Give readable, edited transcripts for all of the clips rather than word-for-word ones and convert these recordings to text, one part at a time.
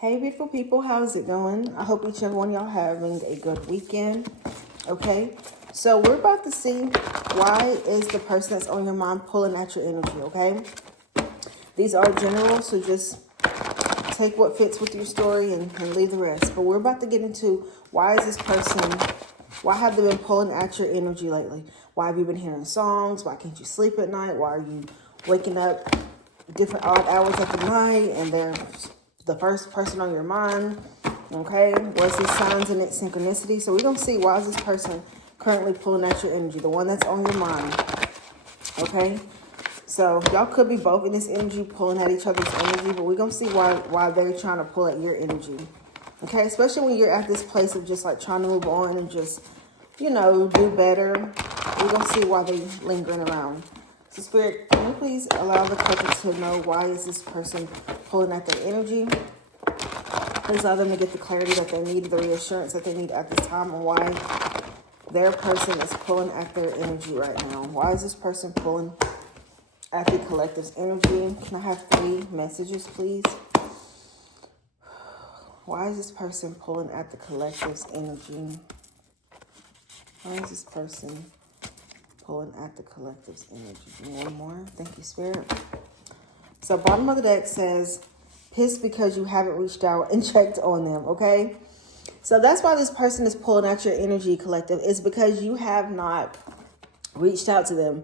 Hey, beautiful people, how's it going? I hope each and every one of y'all having a good weekend. Okay, so we're about to see why is the person that's on your mind pulling at your energy. Okay, these are general, so just take what fits with your story and leave the rest. But we're about to get into why is this person, why have they been pulling at your energy lately? Why have you been hearing songs? Why can't you sleep at night? Why are you waking up different odd hours of the night and they're the first person on your mind? Okay, what's these signs and its synchronicity? So we're gonna see why is this person currently pulling at your energy, the one that's on your mind. Okay, so y'all could be both in this energy pulling at each other's energy, but we're gonna see why they're trying to pull at your energy. Okay, especially when you're at this place of just like trying to move on and just, do better. We're gonna see why they lingering around. So Spirit, can you please allow the couple to know why is this person pulling at their energy? Please allow them to get the clarity that they need, the reassurance that they need at this time, and why their person is pulling at their energy right now. Why is this person pulling at the collective's energy? Can I have 3 messages, please? Why is this person pulling at the collective's energy? Why is this person pulling at the collective's energy? One more. Thank you, Spirit. So bottom of the deck says, pissed because you haven't reached out and checked on them, okay? So that's why this person is pulling at your energy, collective. It's because you have not reached out to them.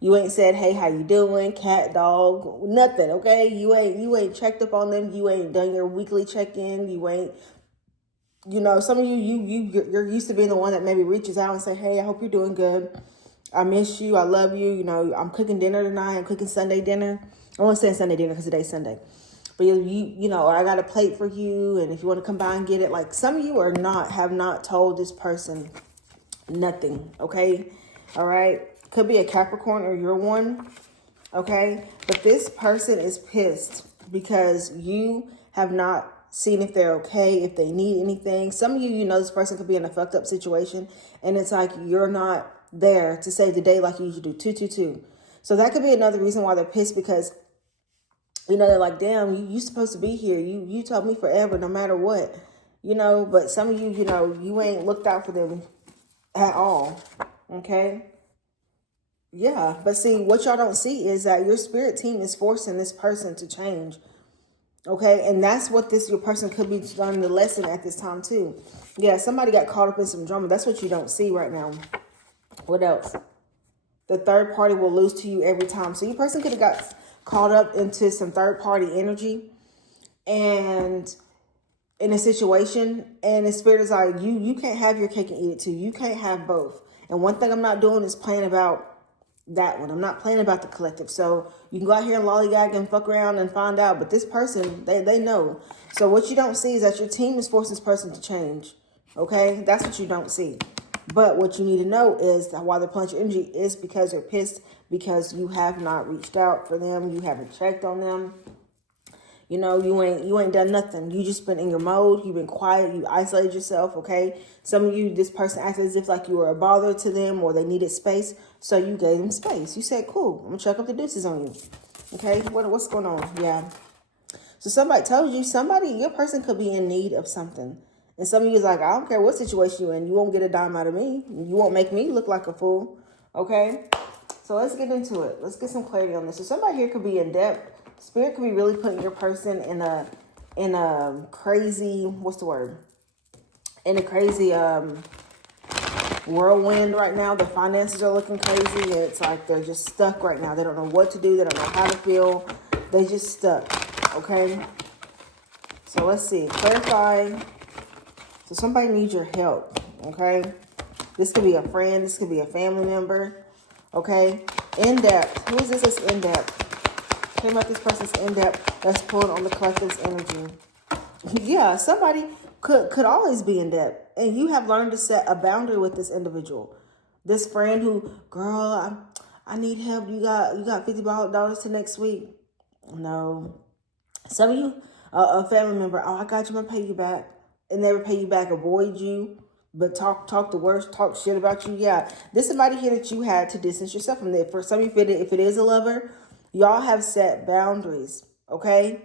You ain't said, hey, how you doing? Cat, dog, nothing, okay? You ain't checked up on them. You ain't done your weekly check-in. You ain't, some of you're used to being the one that maybe reaches out and say, hey, I hope you're doing good. I miss you. I love you. I'm cooking dinner tonight. I'm cooking Sunday dinner. I won't say Sunday dinner because today's Sunday. But or I got a plate for you, and if you want to come by and get it, like some of you have not told this person nothing, okay? All right? Could be a Capricorn or you're one, okay? But this person is pissed because you have not seen if they're okay, if they need anything. Some of you, this person could be in a fucked up situation, and it's like you're not there to save the day like you usually do, 222. So that could be another reason why they're pissed, because they're like, damn, you supposed to be here. You told me forever, no matter what. But some of you, you ain't looked out for them at all. Okay? Yeah. But see, what y'all don't see is that your spirit team is forcing this person to change. Okay? And that's what your person could be learning the lesson at this time too. Yeah, somebody got caught up in some drama. That's what you don't see right now. What else? The third party will lose to you every time. So your person could have got caught up into some third party energy and in a situation, and the spirit is like, you can't have your cake and eat it too. You can't have both. And one thing I'm not doing is playing about that one. I'm not playing about the collective. So you can go out here and lollygag and fuck around and find out, but this person, they know. So what you don't see is that your team is forcing this person to change. Okay? That's what you don't see. But what you need to know is that why they're pulling your energy is because they're pissed, because you have not reached out for them. You haven't checked on them. You ain't done nothing. You just been in your mode. You've been quiet. You isolated yourself, okay? Some of you, this person acted as if like you were a bother to them or they needed space, so you gave them space. You said, cool, I'm going to chuck up the deuces on you, okay? What's going on? Yeah. So somebody told you, your person could be in need of something. And some of you is like, I don't care what situation you're in. You won't get a dime out of me. You won't make me look like a fool. Okay? So let's get into it. Let's get some clarity on this. So somebody here could be in debt. Spirit could be really putting your person in a crazy, what's the word? In a crazy whirlwind right now. The finances are looking crazy. It's like they're just stuck right now. They don't know what to do. They don't know how to feel. They just stuck. Okay? So let's see. Clarify. So somebody needs your help, okay? This could be a friend. This could be a family member, okay? In depth. Who is this that's in depth? Came up this person's in depth that's pulling on the collective's energy. Yeah, somebody could always be in depth. And you have learned to set a boundary with this individual. This friend who, girl, I need help. You got $50 to next week. No. Some of you, a family member, oh, I got you, I'm going to pay you back. And never pay you back, avoid you, but talk the worst, talk shit about you. Yeah, there's somebody here that you had to distance yourself from. For some of you, if it is a lover, y'all have set boundaries, okay?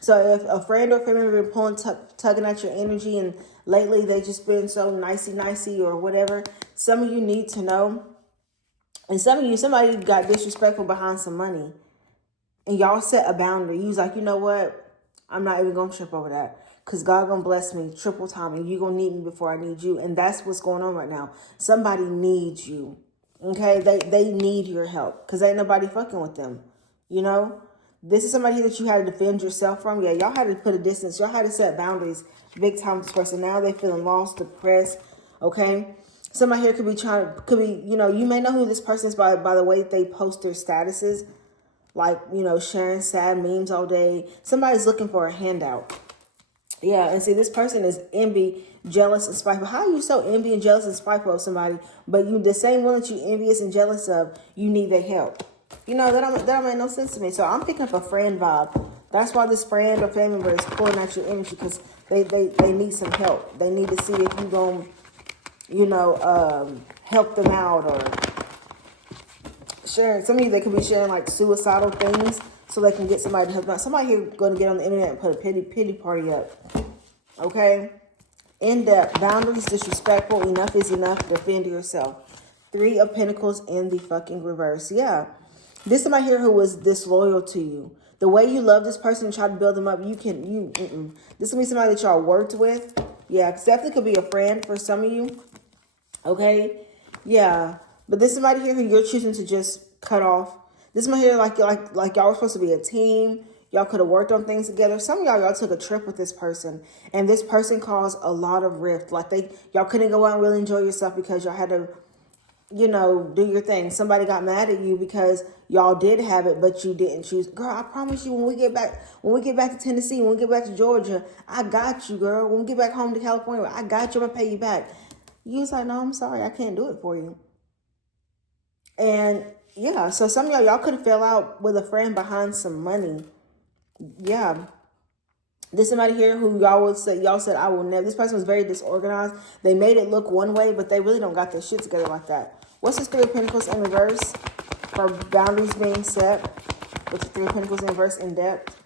So if a friend or family member been pulling, tugging at your energy, and lately they just been so nicey or whatever, some of you need to know. And some of you, somebody got disrespectful behind some money, and y'all set a boundary. You was like, you know what? I'm not even gonna trip over that, because God gonna bless me triple time, and you gonna need me before I need you. And that's what's going on right now. Somebody needs you. Okay, they need your help, because ain't nobody fucking with them. You know, this is somebody that you had to defend yourself from. Yeah, y'all had to put a distance. Y'all had to set boundaries big time with this person. Now they feeling lost, depressed. Okay, somebody here could be, you know, you may know who this person is by the way they post their statuses, like, you know, sharing sad memes all day. Somebody's looking for a handout. Yeah, and see, this person is envy, jealous, and spiteful. How are you so envy and jealous and spiteful of somebody, but you, the same one that you envious and jealous of, you need their help? You know, that don't make no sense to me. So I'm picking up a friend vibe. That's why this friend or family member is pulling at your energy, because they need some help. They need to see if you going to, you know, help them out, or sharing. Some of you, they could be sharing like suicidal things so they can get somebody to help them out. Somebody here going to get on the internet and put a pity party up. Okay? In-depth, boundaries, disrespectful, enough is enough, defend yourself. 3 of Pentacles in the fucking reverse. Yeah. This somebody here who was disloyal to you. The way you love this person and try to build them up, this will be somebody that y'all worked with. Yeah, because definitely could be a friend for some of you. Okay? Yeah. But this somebody here who you're choosing to just cut off. This somebody here like y'all were supposed to be a team. Y'all could have worked on things together. Some of y'all took a trip with this person, and this person caused a lot of rift. Like y'all couldn't go out and really enjoy yourself because y'all had to, you know, do your thing. Somebody got mad at you because y'all did have it, but you didn't choose. Girl, I promise you, when we get back to Tennessee, when we get back to Georgia, I got you, girl. When we get back home to California, I got you. I'm gonna pay you back. You was like, no, I'm sorry, I can't do it for you. And yeah, so some of y'all could have fell out with a friend behind some money. Yeah. This somebody here who y'all said, I will never. This person was very disorganized. They made it look one way, but they really don't got their shit together like that. What's this 3 of Pentacles in reverse for boundaries being set? With the 3 of Pentacles in reverse, in depth.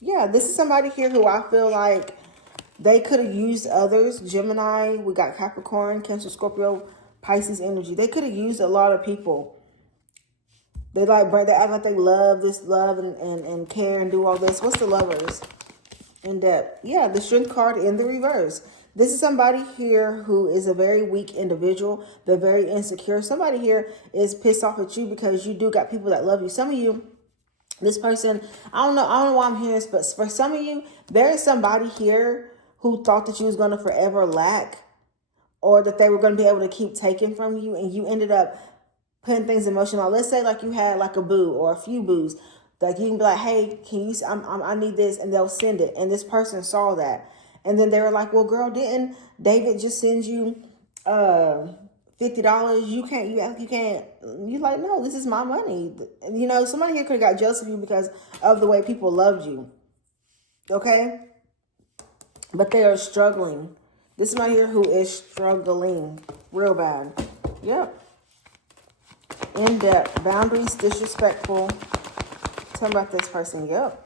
Yeah, this is somebody here who I feel like they could have used others. Gemini, we got Capricorn, Cancer, Scorpio, Pisces energy. They could have used a lot of people. They act like they love and care and do all this. What's the Lovers? In depth. Yeah, the Strength card in the reverse. This is somebody here who is a very weak individual. They're very insecure. Somebody here is pissed off at you because you do got people that love you. Some of you, this person, I don't know why I'm hearing this, but for some of you, there is somebody here who thought that you was going to forever lack, or that they were going to be able to keep taking from you, and you ended up putting things in motion. Like, let's say like you had like a boo or a few boos. Like you can be like, hey, can you, I need this, and they'll send it. And this person saw that. And then they were like, well, girl, didn't David just send you $50? You can't. You're like, no, this is my money. You know, somebody here could have got jealous of you because of the way people loved you. Okay? But they are struggling. This is somebody here who is struggling real bad. Yep. In depth, boundaries, disrespectful. Tell me about this person. Yep.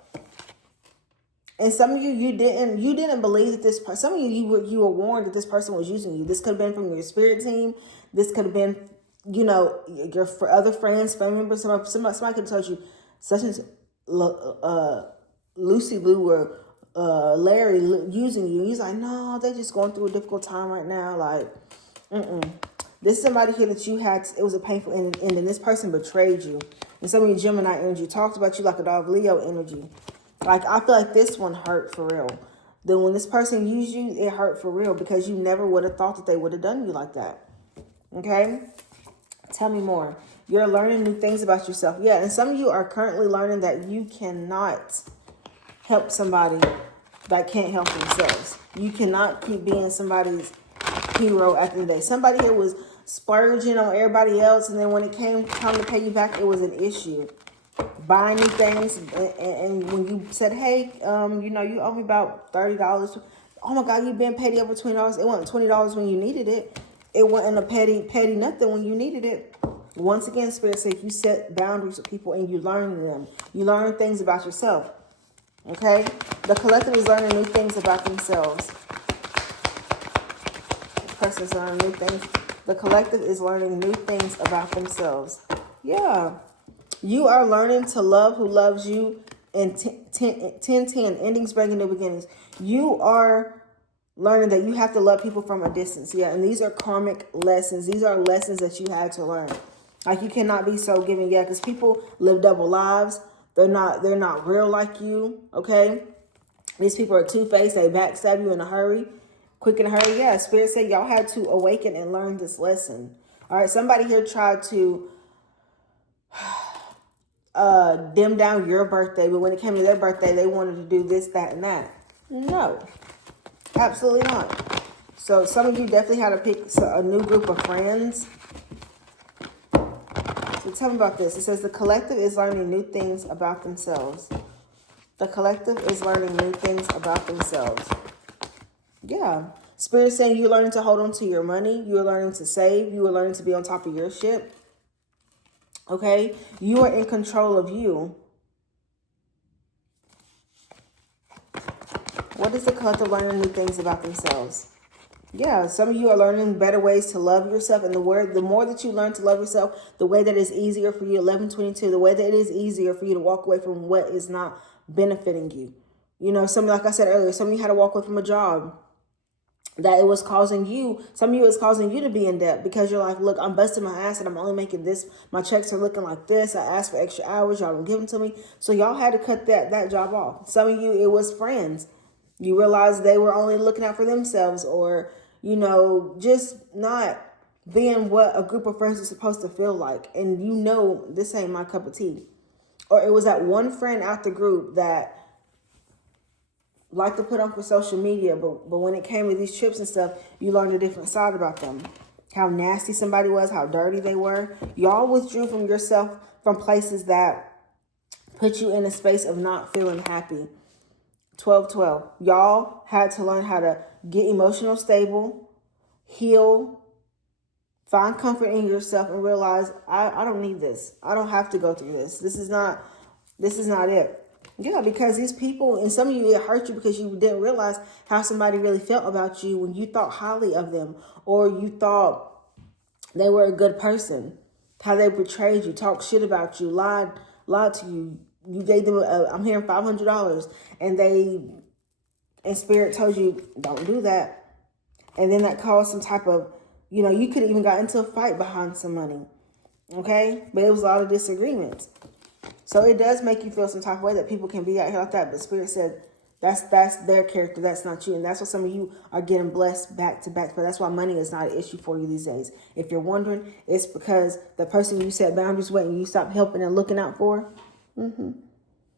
And some of you, you didn't believe that this person. Some of you were warned that this person was using you. This could have been from your spirit team. This could have been, you know, your other friends, family members. Somebody could have told you, such as Lucy Lou or Larry using you. He's like, no, they're just going through a difficult time right now. Like, This is somebody here that you had, it was a painful ending, and this person betrayed you. And some of you Gemini energy talked about you like a dog, Leo energy. Like, I feel like this one hurt for real. Then when this person used you, it hurt for real because you never would have thought that they would have done you like that. Okay? Tell me more. You're learning new things about yourself. Yeah, and some of you are currently learning that you cannot help somebody that can't help themselves. You cannot keep being somebody's hero at the end of the day. Somebody here was splurging on everybody else, and then when it came time to pay you back, it was an issue. Buying new things, and when you said, hey, you know, you owe me about $30. Oh my God, you've been petty over $20. It wasn't $20 when you needed it. It wasn't a petty nothing when you needed it. Once again, Spirit says you set boundaries with people and you learn them. You learn things about yourself. Okay? The collective is learning new things about themselves. This person is learning new things. The collective is learning new things about themselves. Yeah. You are learning to love who loves you in 10-10, endings, breaking new beginnings. You are learning that you have to love people from a distance. Yeah, and these are karmic lessons. These are lessons that you had to learn. Like, you cannot be so giving, yeah, because people live double lives. They're not real like you, okay? These people are two-faced. They backstab you in a hurry, quick in a hurry. Yeah, Spirit said y'all had to awaken and learn this lesson. All right, somebody here tried to dim down your birthday, but when it came to their birthday, they wanted to do this, that, and that. No, absolutely not. So some of you definitely had to pick a new group of friends. So tell me about this. It says the collective is learning new things about themselves. The collective is learning new things about themselves. Yeah. Spirit saying you're learning to hold on to your money. You're learning to save. You are learning to be on top of your shit. Okay? You are in control of you. What is the collective learning new things about themselves? Yeah, some of you are learning better ways to love yourself. And the more that you learn to love yourself, the way that it's easier for you, 1122, the way that it is easier for you to walk away from what is not benefiting you. You know, like I said earlier, some of you had to walk away from a job that it was causing you, some of you, it's causing you to be in debt because you're like, look, I'm busting my ass and I'm only making this. My checks are looking like this. I asked for extra hours. Y'all don't give them to me. So y'all had to cut that job off. Some of you, it was friends. You realized they were only looking out for themselves, or, you know, just not being what a group of friends is supposed to feel like. And you know, this ain't my cup of tea. Or it was that one friend out the group that liked to put on for social media, but when it came to these trips and stuff, you learned a different side about them. How nasty somebody was, how dirty they were. Y'all withdrew from yourself from places that put you in a space of not feeling happy. 12-12. Y'all had to learn how to get emotional stable, heal, find comfort in yourself, and realize, I don't need this. I don't have to go through this. This is not it. Yeah, because these people, and some of you, it hurt you because you didn't realize how somebody really felt about you when you thought highly of them, or you thought they were a good person. How they betrayed you, talked shit about you, lied to you. You gave them, I'm hearing $500, and Spirit told you, don't do that. And then that caused some type of, you know, you could even got into a fight behind some money. Okay? But it was a lot of disagreements. So it does make you feel some type of way that people can be out here like that. But Spirit said, that's their character. That's not you. And that's why some of you are getting blessed back to back. But that's why money is not an issue for you these days. If you're wondering, it's because the person you set boundaries with and you stop helping and looking out for.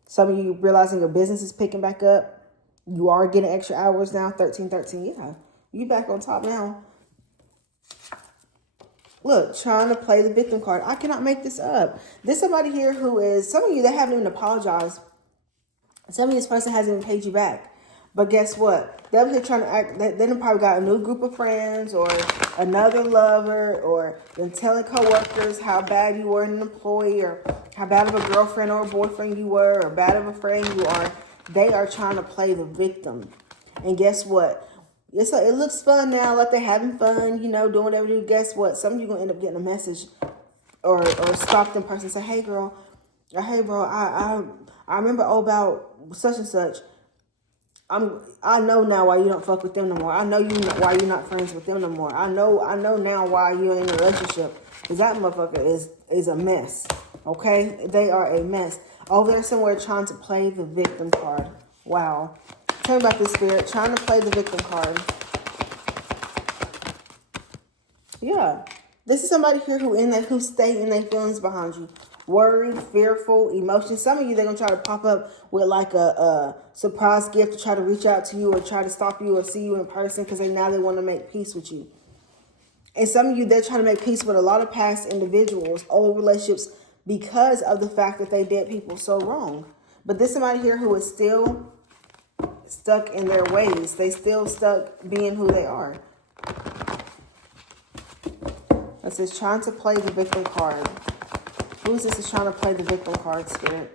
Some of you realizing your business is picking back up. You are getting extra hours now. 13-13. Yeah. You back on top now. Look, trying to play the victim card. I cannot make this up. There's somebody here who is, some of you, they haven't even apologized. Some of this person hasn't even paid you back. But guess what? They're here trying to act, they done probably got a new group of friends or another lover, or been telling coworkers how bad you were an employee, or how bad of a girlfriend or a boyfriend you were, or bad of a friend you are. They are trying to play the victim. And guess what? It looks fun now, like they're having fun, you know, doing whatever they do. Guess what? Some of you going to end up getting a message or stop them person and say, hey, girl, or hey, bro, I remember about such and such. I know now why you don't fuck with them no more. I know why you're not friends with them no more. I know now why you're in a relationship. Because that motherfucker is a mess. Okay? They are a mess. Over there somewhere trying to play the victim card. Wow. Tell me about this, Spirit. Trying to play the victim card. Yeah. This is somebody here who stay in their feelings behind you. Worried, fearful, emotions. Some of you, they're going to try to pop up with like a surprise gift to try to reach out to you or try to stop you or see you in person because they want to make peace with you. And some of you, they're trying to make peace with a lot of past individuals, old relationships, because of the fact that they did people so wrong. But there's somebody here who is still stuck in their ways. They still stuck being who they are. This is trying to play the victim card. Who's this is trying to play the victim card, Spirit?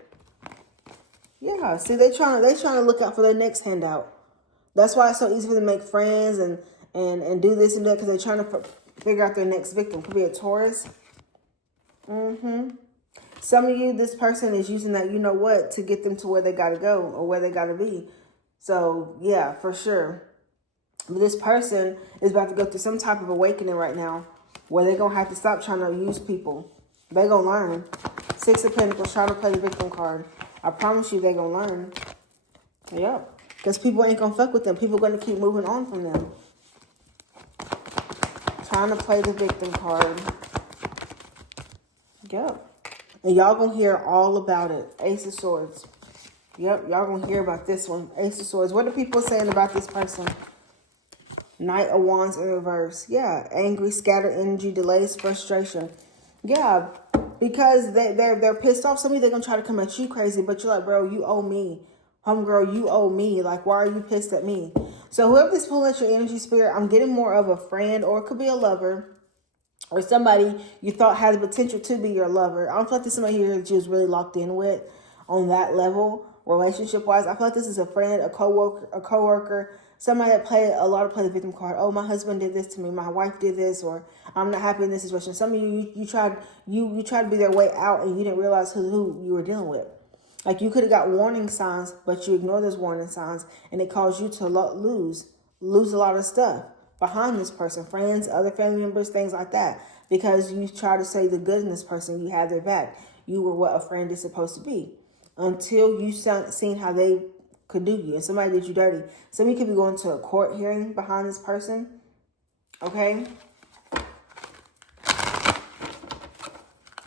Yeah, see, they trying to look out for their next handout. That's why it's so easy for them to make friends and do this and that, because they're trying to figure out their next victim. Could be a Taurus. Some of you, this person is using that, you know what, to get them to where they got to go or where they got to be. So, yeah, for sure. But this person is about to go through some type of awakening right now where they're going to have to stop trying to use people. They're going to learn. Six of Pentacles, trying to play the victim card. I promise you they're going to learn. Yep. Because people ain't going to fuck with them. People are going to keep moving on from them. Trying to play the victim card. Yep. And y'all going to hear all about it. Ace of Swords. Yep, y'all going to hear about this one. Ace of Swords. What are people saying about this person? Knight of Wands in reverse. Yeah, angry, scattered energy, delays, frustration. Yeah, because they're pissed off. Some of you, they're going to try to come at you crazy, but you're like, bro, you owe me. Homegirl, you owe me. Like, why are you pissed at me? So whoever this pulling at your energy, spirit, I'm getting more of a friend, or it could be a lover, or somebody you thought had the potential to be your lover. I don't feel like this is somebody here that you was really locked in with on that level, relationship-wise. I feel like this is a friend, a coworker, somebody that play the victim card. Oh, my husband did this to me. My wife did this, or I'm not happy in this situation. Some of you tried to be their way out, and you didn't realize who you were dealing with. Like, you could have got warning signs, but you ignored those warning signs, and it caused you to lose a lot of stuff behind this person, friends, other family members, things like that, because you try to say the good in this person. You had their back. You were what a friend is supposed to be until you seen how they could do you, and somebody did you dirty. Some of you could be going to a court hearing behind this person, okay?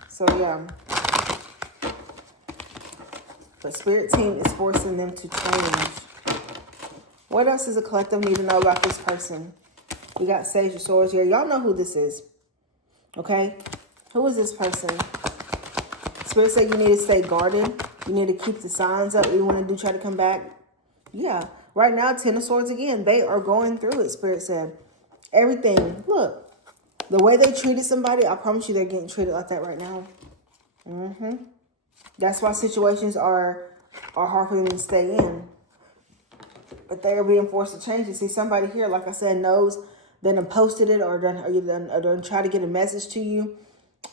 So, yeah. But Spirit Team is forcing them to change. What else does a collective need to know about this person? We got Sage of Swords here. Y'all know who this is. Okay? Who is this person? Spirit said you need to stay guarded. You need to keep the signs up. You want to try to come back. Yeah. Right now, Ten of Swords again. They are going through it, Spirit said. Everything. Look. The way they treated somebody, I promise you they're getting treated like that right now. That's why situations are hard for them to stay in. But they are being forced to change it. See, somebody here, like I said, knows, then posted it or done try to get a message to you.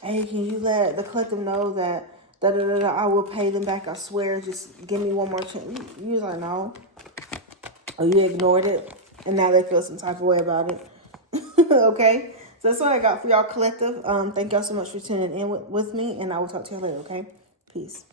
Hey, can you let the collective know that I will pay them back, I swear, just give me one more chance. You was like, no. Or you ignored it, and now they feel some type of way about it. Okay? So that's what I got for y'all collective. Thank y'all so much for tuning in with me, and I will talk to you later, okay? Peace.